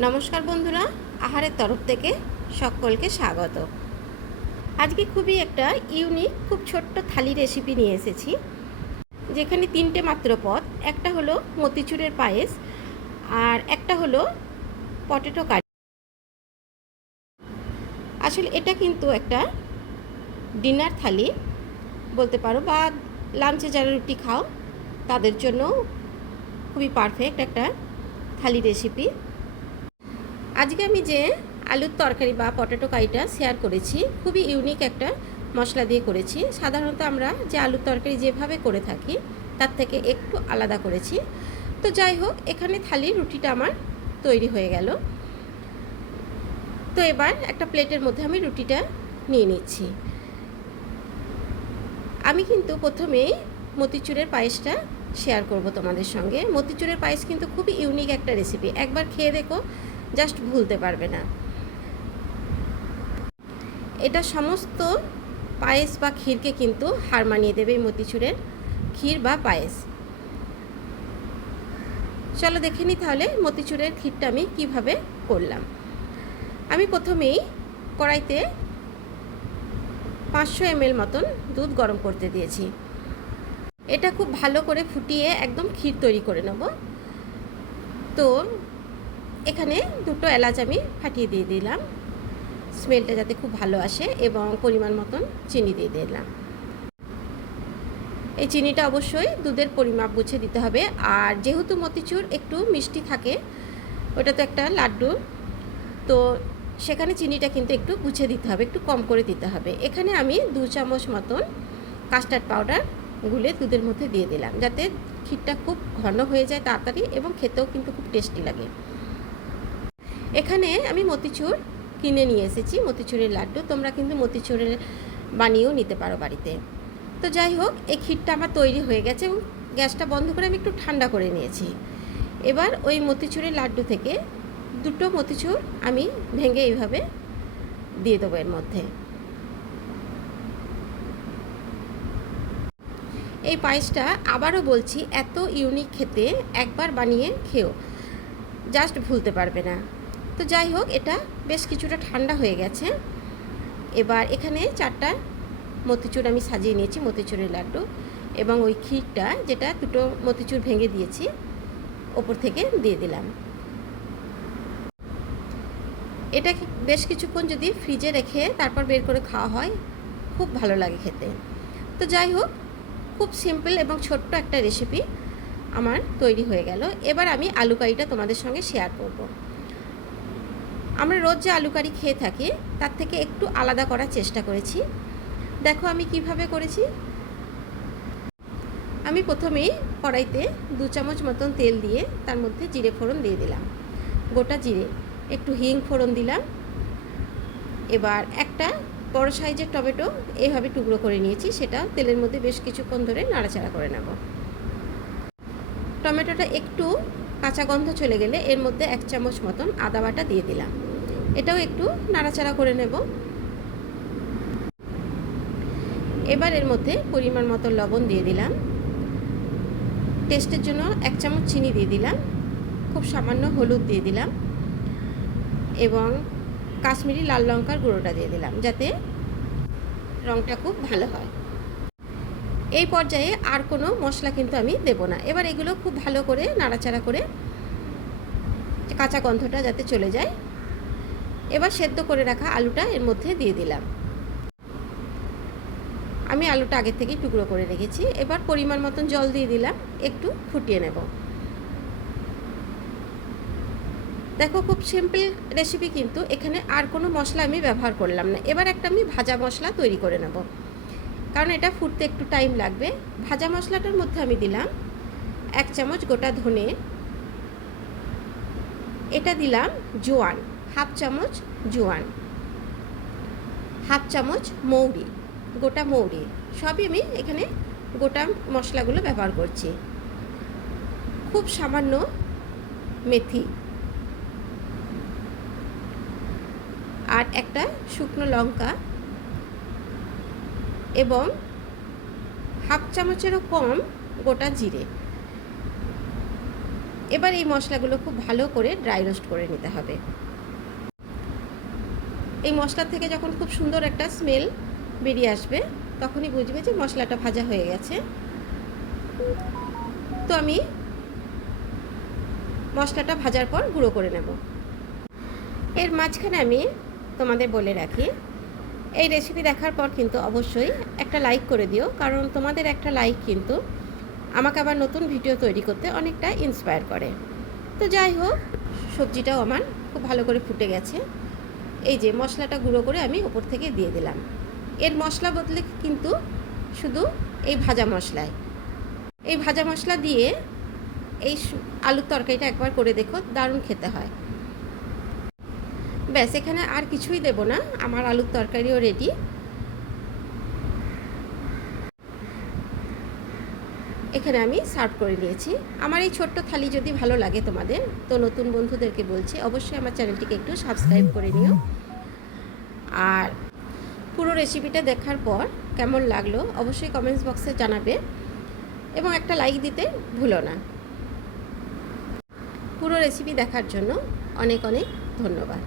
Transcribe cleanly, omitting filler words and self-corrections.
নমস্কার বন্ধুরা, আহারের তরফ থেকে সকলকে স্বাগত। আজকে খুবই একটা ইউনিক, খুব ছোট্ট থালি রেসিপি নিয়ে এসেছি, যেখানে তিনটে মাত্র পদ। একটা হলো মতিচুরের পায়েস, আর একটা হলো পটেটো কারি। আসলে এটা কিন্তু একটা ডিনার থালি বলতে পারো, বা লাঞ্চে যারা রুটি খাও তাদের জন্য খুবই পারফেক্ট একটা থালি রেসিপি। আজকে আমি যে আলুর তরকারি বা পটেটো কারিটা শেয়ার করেছি, খুবই ইউনিক একটা মশলা দিয়ে করেছি। সাধারণত আমরা যে আলুর তরকারি যেভাবে করে থাকি তার থেকে একটু আলাদা করেছি। তো যাই হোক, এখানে থালির রুটিটা আমার তৈরি হয়ে গেল। তো এবার একটা প্লেটের মধ্যে আমি রুটিটা নিয়ে নিচ্ছি। আমি কিন্তু প্রথমেই মতিচুরের পায়েসটা শেয়ার করব তোমাদের সঙ্গে। মতিচুরের পায়েস কিন্তু খুবই ইউনিক একটা রেসিপি, একবার খেয়ে দেখো, জাস্ট ভুলতে পারবে না। এটা সমস্ত পায়েস বা ক্ষীরকে কিন্তু হার মানিয়ে দেবে, এই মতিচুরের ক্ষীর বা পায়েস। চলো দেখে নিই তাহলে মতিচুরের ক্ষীরটা আমি কিভাবে করলাম। আমি প্রথমেই কড়াইতে 500 ml মতন দুধ গরম করতে দিয়েছি। এটা খুব ভালো করে ফুটিয়ে একদম ক্ষীর তৈরি করে নেব। তো এখানে দুটো এলাচ আমি ফাটিয়ে দিয়ে দিলাম, স্মেলটা যাতে খুব ভালো আসে, এবং পরিমাণ মতন চিনি দিয়ে দিলাম। এই চিনিটা অবশ্যই দুধের পরিমাপ বুঝে দিতে হবে। আর যেহেতু মতিচুর একটু মিষ্টি থাকে, ওটা তো একটা লাড্ডু, তো সেখানে চিনিটা কিন্তু একটু বুঝে দিতে হবে, একটু কম করে দিতে হবে। এখানে আমি 2 চামচ মতন কাস্টার্ড পাউডার গুলে দুধের মধ্যে দিয়ে দিলাম, যাতে ক্ষীরটা খুব ঘন হয়ে যায় তাড়াতাড়ি, এবং খেতেও কিন্তু খুব টেস্টি লাগে। এখানে আমি মতিচুর কিনে নিয়ে এসেছি, মতিচুরের লাড্ডু। তোমরা কিন্তু মতিচুরের বানিয়েও নিতে পারো বাড়িতে। তো যাই হোক, এই ক্ষীরটা আমার তৈরি হয়ে গেছে, এবং গ্যাসটা বন্ধ করে আমি একটু ঠান্ডা করে নিয়েছি। এবার ওই মতিচুরের লাড্ডু থেকে দুটো মতিচুর আমি ভেঙে এইভাবে দিয়ে দেবো এর মধ্যে। এই পায়েসটা আবারও বলছি, এত ইউনিক খেতে, একবার বানিয়ে খেও, জাস্ট ভুলতে পারবে না। তো যাই হোক, এটা বেশ কিছুটা ঠান্ডা হয়ে গেছে। এবার এখানে 4টা মতিচুর আমি সাজিয়ে নিয়েছি, মতিচুরের লাড্ডু, এবং ওই ক্ষীরটা, যেটা দুটো মতিচুর ভেঙে দিয়েছি, ওপর থেকে দিয়ে দিলাম। এটা বেশ কিছুক্ষণ যদি ফ্রিজে রেখে তারপর বের করে খাওয়া হয়, খুব ভালো লাগে খেতে। তো যাই হোক, খুব সিম্পল এবং ছোট্ট একটা রেসিপি আমার তৈরি হয়ে গেল। এবার আমি আলু কারিটা তোমাদের সঙ্গে শেয়ার করব। আমরা রোজ যে আলু কারি খেয়ে থাকি তার থেকে একটু আলাদা করার চেষ্টা করেছি। দেখো আমি কিভাবে করেছি। আমি প্রথমেই কড়াইতে 2 চামচ মতন তেল দিয়ে তার মধ্যে জিরে ফোড়ন দিয়ে দিলাম, গোটা জিরে, একটু হিং ফোড়ন দিলাম। এবার একটা বড় সাইজের টমেটো এইভাবে টুকরো করে নিয়েছি, সেটা তেলের মধ্যে বেশ কিছুক্ষণ ধরে নাড়াচাড়া করে নেব। টমেটোটা একটু কাঁচা গন্ধ চলে গেলে এর মধ্যে 1 চামচ মতন আদা বাটা দিয়ে দিলাম, এটাও একটু নাড়াচাড়া করে নেব। এবার এর মধ্যে পরিমাণ মতো লবণ দিয়ে দিলাম, টেস্টের জন্য 1 চামচ চিনি দিয়ে দিলাম, খুব সামান্য হলুদ দিয়ে দিলাম, এবং কাশ্মীরি লাল লঙ্কার গুঁড়োটা দিয়ে দিলাম, যাতে রঙটা খুব ভালো হয়। এই পর্যায়ে আর কোনো মশলা কিন্তু আমি দেব না। এবার এগুলো খুব ভালো করে নাড়াচাড়া করে কাঁচা গন্ধটা যাতে চলে যায়। এবার সেদ্ধ করে রাখা আলুটা এর মধ্যে দিয়ে দিলাম। আমি আলুটা আগে থেকেই টুকরো করে রেখেছি। এবার পরিমাণ মতন জল দিয়ে দিলাম, একটু ফুটিয়ে নেব। দেখো, খুব সিম্পল রেসিপি, কিন্তু এখানে আর কোনো মশলা আমি ব্যবহার করলাম না। এবার একটা আমি ভাজা মশলা তৈরি করে নেব, কারণ এটা ফুটতে একটু টাইম লাগবে। ভাজা মশলাটার মধ্যে আমি দিলাম 1 চামচ গোটা ধনে, এটা দিলাম জোয়ান, 1/2 চামচ জোয়ান, 1/2 চামচ মৌরি, গোটা মৌরি, সবই আমি এখানে গোটা মশলাগুলো ব্যবহার করছি। খুব সামান্য মেথি, আর একটা শুকনো লঙ্কা, এবং 1/2 চামচেরও কম গোটা জিরে। এবার এই মশলাগুলো খুব ভালো করে ড্রাই রোস্ট করে নিতে হবে। এই মশলা থেকে যখন খুব সুন্দর একটা স্মেল বেরিয়ে আসবে তখনই বুঝবে যে মশলাটা ভাজা হয়ে গেছে। তো আমি মশলাটা ভাজার পর গুঁড়ো করে নেব। এর মাঝখানে আমি তোমাদের বলে রাখি, এই রেসিপি দেখার পর কিন্তু অবশ্যই একটা লাইক করে দিও, কারণ তোমাদের একটা লাইক কিন্তু আমাকে আবার নতুন ভিডিও তৈরি করতে অনেকটা ইন্সপায়ার করে। তো যাই হোক, সবজিটাও আমার খুব ভালো করে ফুটে গেছে। এই যে মশলাটা গুঁড়ো করে আমি ওপর থেকে দিয়ে দিলাম। এর মশলা বদলে কিন্তু শুধু এই ভাজা মশলায়, এই ভাজা মশলা দিয়ে এই আলুর তরকারিটা একবার করে দেখো, দারুণ খেতে হয়। ব্যাস, এখানে আর কিছুই দেব না, আমার আলুর তরকারিও রেডি। এখানে আমি সার্ভ করে নিয়েছি। আমার এই ছোট্ট থালি যদি ভালো লাগে তোমাদের, তো নতুন বন্ধুদেরকে বলছি অবশ্যই আমার চ্যানেলটিকে একটু সাবস্ক্রাইব করে নিও। আর পুরো রেসিপিটা দেখার পর কেমন লাগলো অবশ্যই কমেন্টস বক্সে জানাবে এবং একটা লাইক দিতে ভুলো না। পুরো রেসিপি দেখার জন্য অনেক অনেক ধন্যবাদ।